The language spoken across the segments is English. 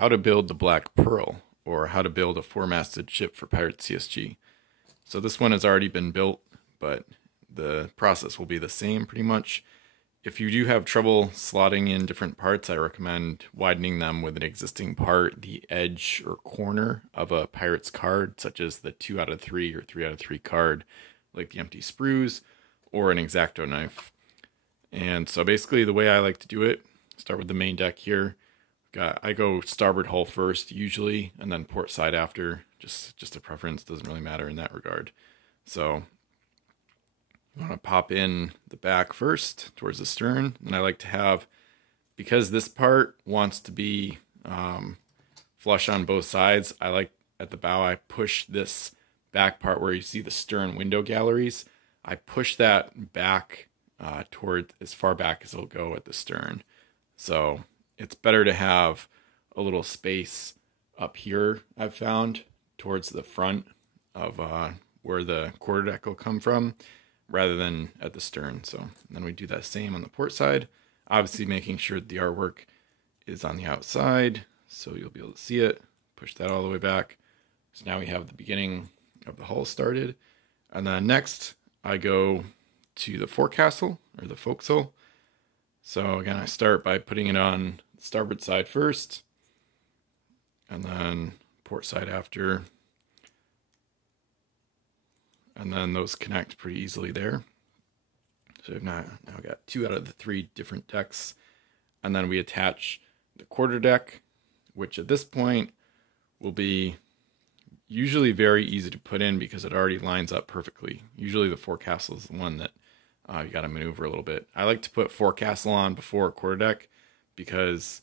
how to build the Black Pearl, or how to build a four-masted ship for Pirates CSG. So this one has already been built, but the process will be the same pretty much. If you do have trouble slotting in different parts, I recommend widening them with an existing part, the edge or corner of a pirate's card, such as the 2 out of 3 or 3 out of 3 card, like the empty sprues, or an X-Acto knife. And so basically the way I like to do it, start with the main deck here. I go starboard hull first usually, and then port side after. Just a preference, doesn't really matter in that regard. So you want to pop in the back first towards the stern. And I like to have, because this part wants to be flush on both sides, I like at the bow, I push this back part where you see the stern window galleries. I push that back toward as far back as it'll go at the stern. So it's better to have a little space up here, I've found, towards the front of where the quarterdeck will come from, rather than at the stern. So then we do that same on the port side, obviously making sure the artwork is on the outside, so you'll be able to see it. Push that all the way back. So now we have the beginning of the hull started. And then next, I go to the forecastle, or the forecastle. So again, I start by putting it on the starboard side first, and then port side after. And then those connect pretty easily there. So we've now got 2 out of the 3 different decks. And then we attach the quarter deck, which at this point will be usually very easy to put in because it already lines up perfectly. Usually the forecastle is the one that you got to maneuver a little bit. I like to put forecastle on before quarterdeck because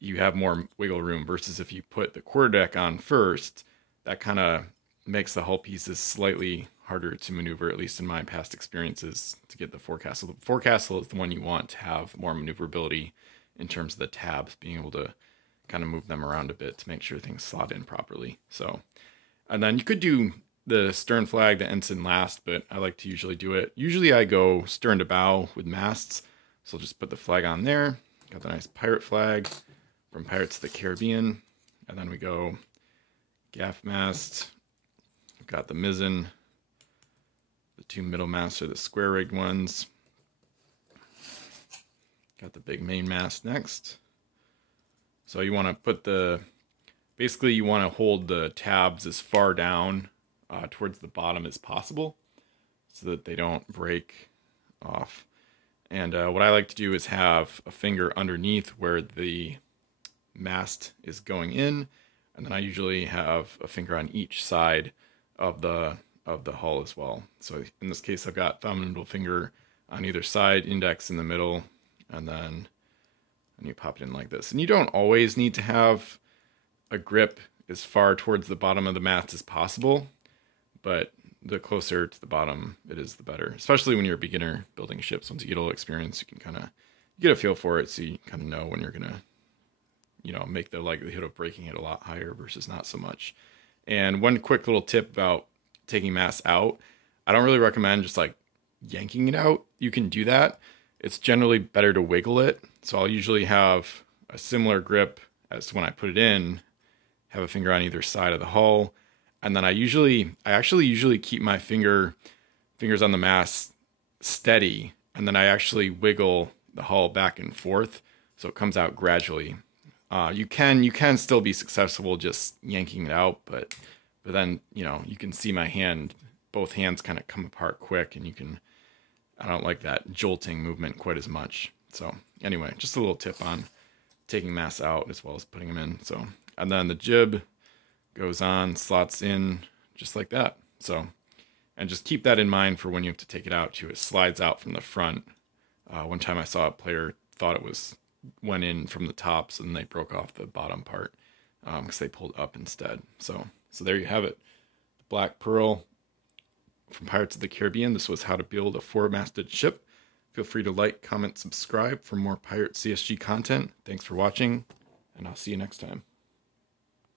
you have more wiggle room, versus if you put the quarterdeck on first, that kind of makes the hull pieces slightly harder to maneuver, at least in my past experiences, to get the forecastle. The forecastle is the one you want to have more maneuverability in terms of the tabs, being able to kind of move them around a bit to make sure things slot in properly. So, and then you could do the stern flag, the ensign last, but I like to usually do it. Usually I go stern to bow with masts, so I'll just put the flag on there. Got the nice pirate flag from Pirates of the Caribbean, and then we go gaff mast. We've got the mizzen. The 2 middle masts are the square rigged ones. Got the big main mast next. So you want to put basically you want to hold the tabs as far down towards the bottom as possible so that they don't break off. And what I like to do is have a finger underneath where the mast is going in, and then I usually have a finger on each side of the hull as well. So in this case, I've got thumb and middle finger on either side, index in the middle, and then you pop it in like this. And you don't always need to have a grip as far towards the bottom of the mast as possible, but the closer to the bottom it is, the better. Especially when you're a beginner building ships. Once you get a little experience, you can kind of get a feel for it, so you kind of know when you're gonna, make the likelihood of breaking it a lot higher versus not so much. And one quick little tip about taking masts out, I don't really recommend just like yanking it out. You can do that. It's generally better to wiggle it. So I'll usually have a similar grip as to when I put it in, have a finger on either side of the hull, and then I actually usually keep my fingers on the mast steady, and then I actually wiggle the hull back and forth so it comes out gradually. You can still be successful just yanking it out, but then you can see my hand, both hands kind of come apart quick, and I don't like that jolting movement quite as much. So anyway, just a little tip on taking masts out as well as putting them in. So, and then the jib goes on, slots in just like that. So, and just keep that in mind for when you have to take it out too. It slides out from the front. One time I saw a player thought it went in from the top, so then they broke off the bottom part because they pulled up instead. So there you have it. The Black Pearl from Pirates of the Caribbean. This was how to build a 4-masted ship. Feel free to like, comment, subscribe for more Pirate CSG content. Thanks for watching, and I'll see you next time.